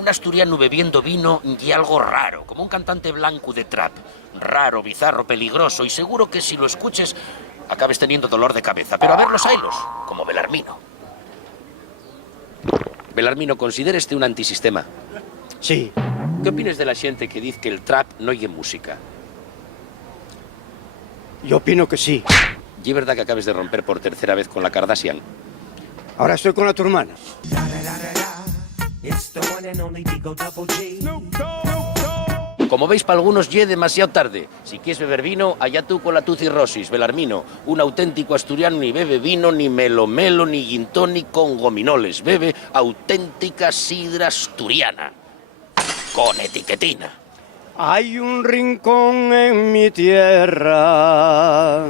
Un asturiano bebiendo vino y algo raro, como un cantante blanco de trap. Raro, bizarro, peligroso y seguro que si lo escuches acabes teniendo dolor de cabeza. Pero a ver los ailos, como Belarmino. Belarmino, considera este un antisistema? Sí. ¿Qué opinas de la gente que dice que el trap no oye música? Yo opino que sí. ¿Y es verdad que acabes de romper por tercera vez con la Kardashian? Ahora estoy con la tu hermana. Como veis, para algunos ya demasiado tarde. Si quieres beber vino, allá tú con la tu cirrosis. Belarmino, un auténtico asturiano, ni bebe vino, ni melomelo, ni gintón, ni con gominoles. Bebe auténtica sidra asturiana. Con etiquetina. Hay un rincón en mi tierra